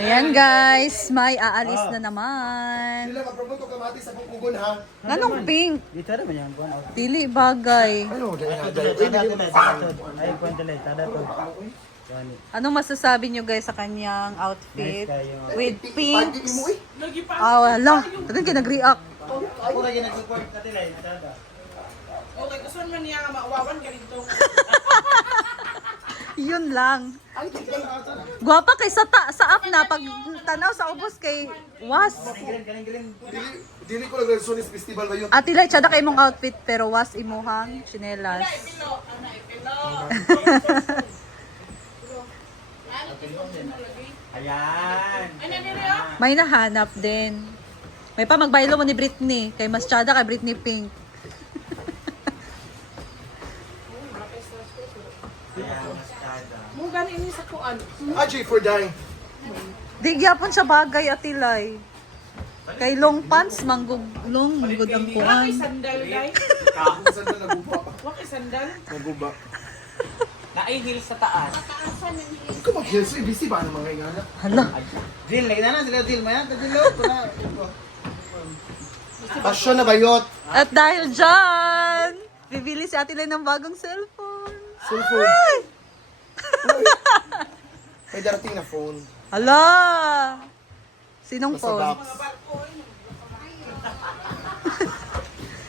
Ayan guys, may aalis na naman. Sila magpromoto ka mati sa bukugon ha. Anong pink? Dito na ba yan? Dili bagay. Ano, dahil nga Ay, kwento lang. Tada to. Anong masasabi nyo guys sa kanyang outfit? Nice kayo. With Pagkiki pink. mo eh. Ah, wala. Tagang kinag-react. Ako lagi nag-support ka tila. Tada. Okay, gusto man niya nga maawawan ka dito. Yun lang. Gwapa kay sa up na pag tanaw sa ubos kay was. Dili ko lang Sonis Festival ba yun? Ati Lai, tsada kay mong outfit pero was imuhang chinelas. Ayan. May nahanap din. May pa magbaylo mo ni Britney. Kay mas tsada kay Britney Pink. Mo gani ini sa kuan. Ajay for dying. Di gyapon siya bagay Ati Lai. Kay long pants manggug ang Wa kuan. kay sandal dai. Kung saan na naguba. Wa kay sandal. Naguba. Naay heels sa taas. Hindi ko mag-heels. Busy ba naman kayo nga? Hala. Drill, lagi na sila drill mo yan. Drill mo. Pasyon na bayot. At dahil dyan, bibili si Ate Lai ng bagong cellphone. Cellphone. May darating na phone. Hala! Sinong Nasa phone? box.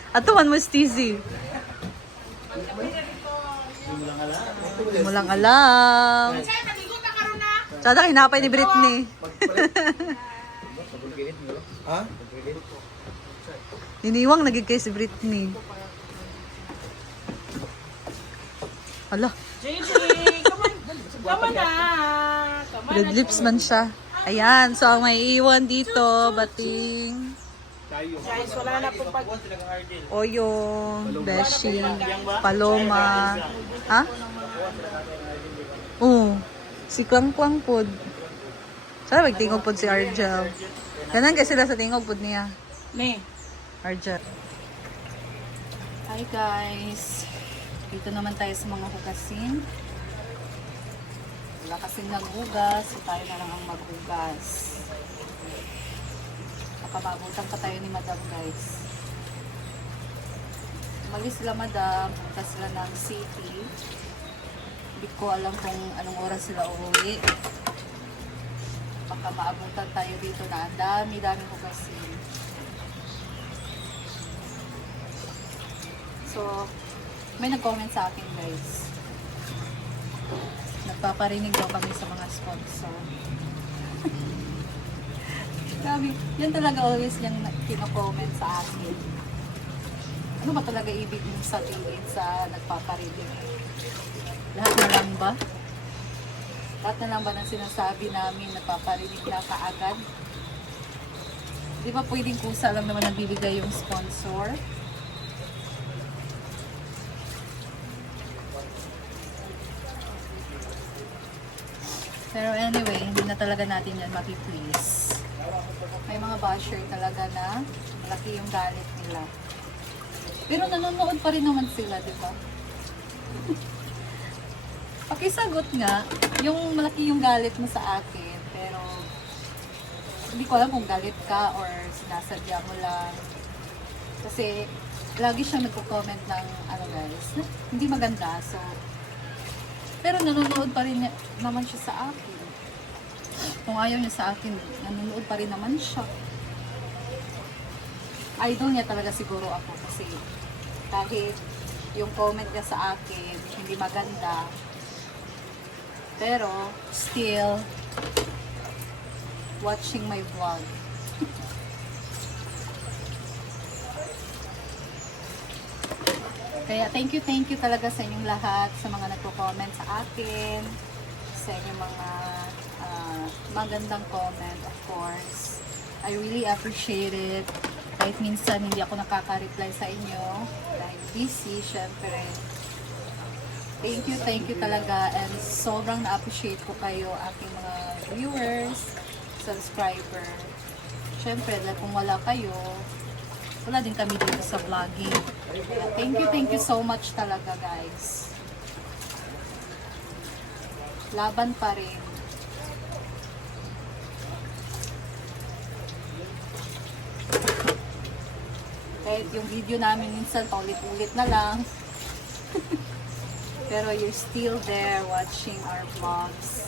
Ato man mo Steezy. Mo lang alam. Say paligo ta karon na. Tsada kinapay ni Britney. Ha? Niniwang nagig kay si Britney. Hala, JJ, come on. Come on na. Come on. red lips man siya. Ayan, so ang may iwan dito, bating Guys, wala na po pag Oyong, Beshi, Paloma. Ha? Oo. Si Kwang Kwang pod. Sana magtingog pod si Argel. Ganan kasi sila sa tingog pod niya. ni. Argel. Hi guys. Dito naman tayo sa mga hugasin. Wala kasing naghugas, so tayo na lang ang maghugas. Nakamabutan pa tayo ni Madam guys. Umalis sila Madam, punta sila ng city. Hindi ko alam kung anong oras sila uuwi. Baka maabutan tayo dito na ang dami-dami hugasin. So, may nag-comment sa akin guys. Nagpaparinig daw kami sa mga sponsor. Grabe, yan talaga always yung kino-comment sa akin. Ano ba talaga ibig mong sabihin sa nagpaparinig? Lahat na lang ba? Lahat na lang ba ng sinasabi namin nagpaparinig na kaagad? Di ba pwedeng kusa lang naman nagbibigay yung sponsor? Pero anyway, hindi na talaga natin yan mapiplease. May mga basher talaga na malaki yung galit nila. Pero nanonood pa rin naman sila, di ba? Pakisagot nga, yung malaki yung galit mo sa akin, pero hindi ko alam kung galit ka or sinasadya mo lang. Kasi lagi siyang nagko-comment ng ano guys, na hindi maganda. So, pero nanonood pa rin naman siya sa akin. Kung ayaw niya sa akin, nanonood pa rin naman siya. Idol niya talaga siguro ako kasi kahit yung comment niya sa akin hindi maganda, pero still watching my vlog. Kaya thank you talaga sa inyong lahat, sa mga nagko-comment sa akin, sa inyong mga magandang comment, of course. I really appreciate it. Kahit minsan hindi ako nakaka-reply sa inyo dahil busy, syempre. Thank you talaga, and sobrang na-appreciate ko kayo, aking mga viewers, subscriber. Syempre, dahil kung wala kayo, wala din kami dito sa vlogging. Kaya thank you so much talaga guys. Laban pa rin. Kahit yung video namin minsan paulit-ulit na lang. Pero you're still there watching our vlogs.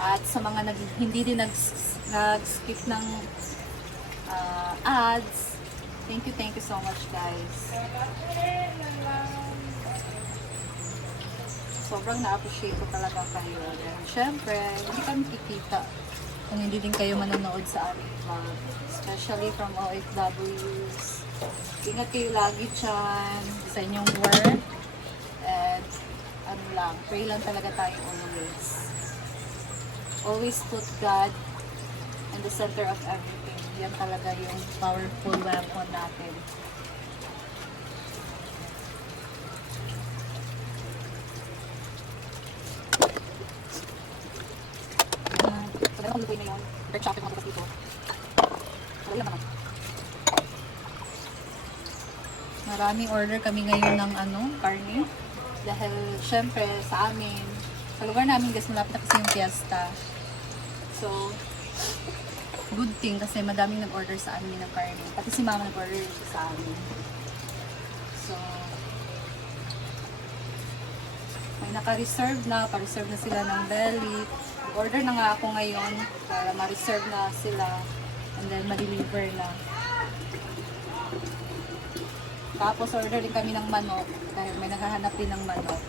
At sa mga hindi din nag-skip ng ads, thank you so much guys. Sobrang na-appreciate ko talaga kayo. And syempre, hindi kami kikita kung hindi din kayo manonood sa aming vlog. Especially from OFWs. Ingat kayo lagi dyan sa inyong work. And ano lang, pray lang talaga tayo always. Always put God in the center of everything. Yan talaga yung powerful weapon natin. Talagang lutuin na yun. Third chocolate mga bukas dito. Wala lang naman. Maraming order kami ngayon ng karne. Dahil syempre sa amin, sa lugar namin guys, malapit na kasi yung fiesta. So, good thing kasi madaming nag-order sa amin ng karne. Pati si mama nag-order sa amin. So, may naka-reserve na, pa-reserve na sila ng belly. Order na nga ako ngayon para ma-reserve na sila and then ma-deliver na. Tapos order din kami ng manok dahil may naghahanap din ng manok.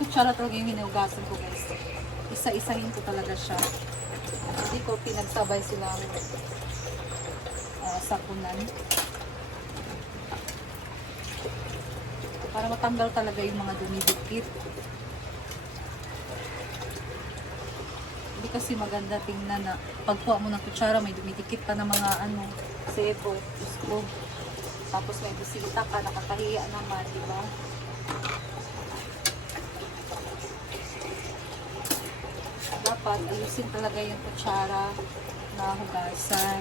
Kutsara talaga yung hinugasan ko guys. Isa-isahin ko talaga siya. Hindi ko pinagsabay silang sapunan. Para matanggal talaga yung mga dumidikit. Hindi kasi maganda tingnan na pagkuha mo ng kutsara may dumidikit pa ng mga sebo, usbo. Tapos may bisita ka, nakakahiya naman, di ba? Dapat ayusin talaga yung kutsara na hugasan.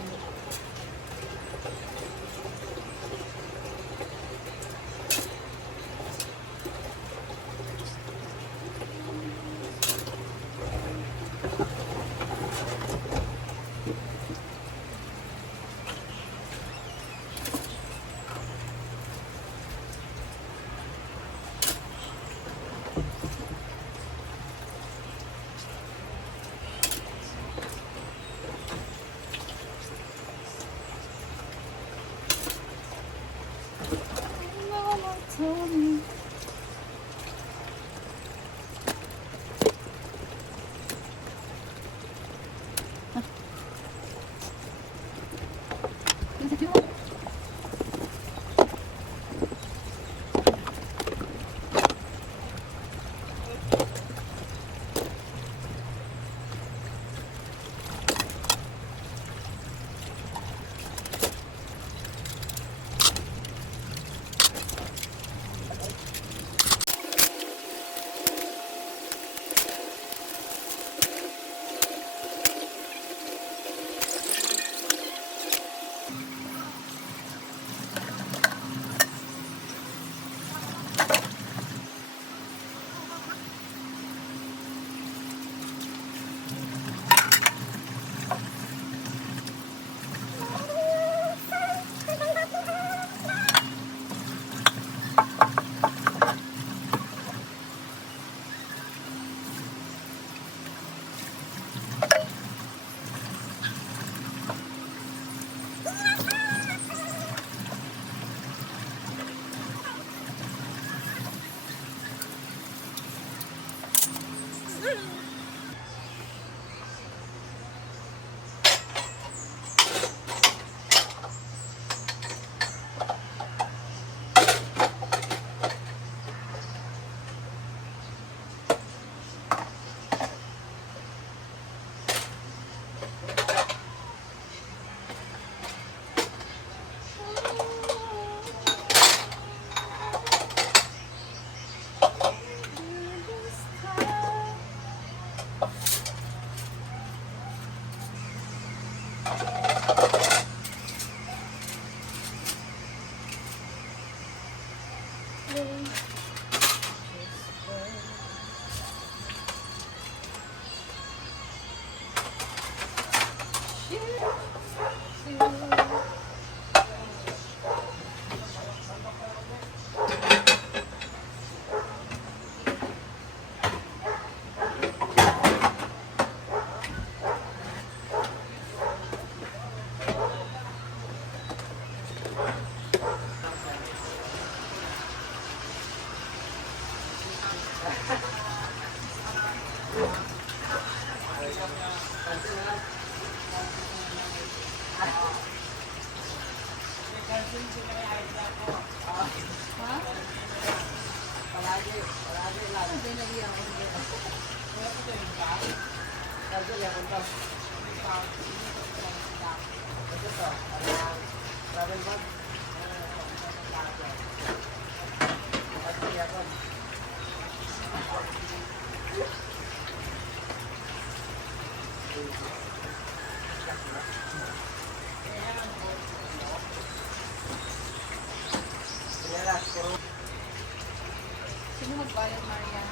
Sino magbayad, Marian?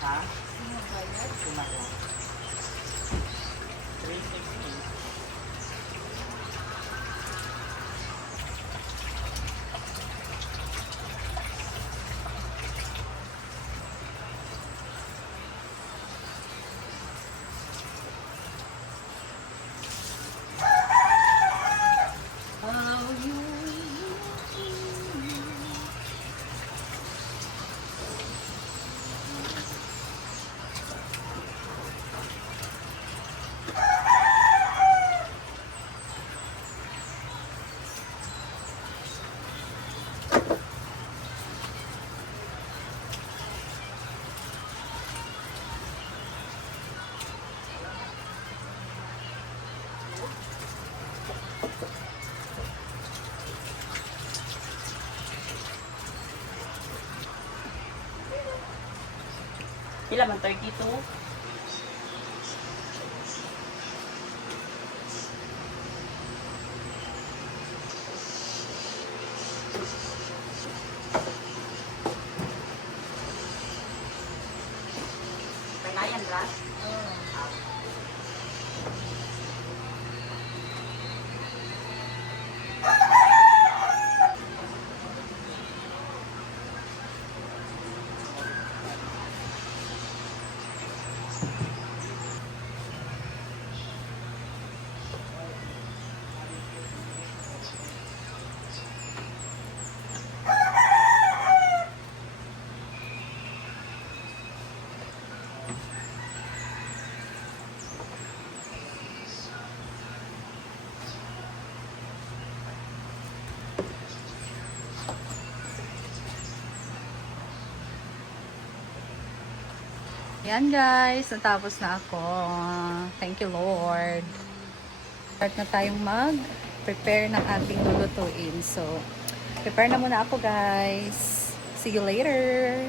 Ha? Sino magbayad? Sumako. 360. How you Pila man 32? Panayan ra? Yan guys, natapos na ako. Thank you Lord. Start na tayong mag-prepare ng ating lulutuin. So, prepare na muna ako guys. See you later.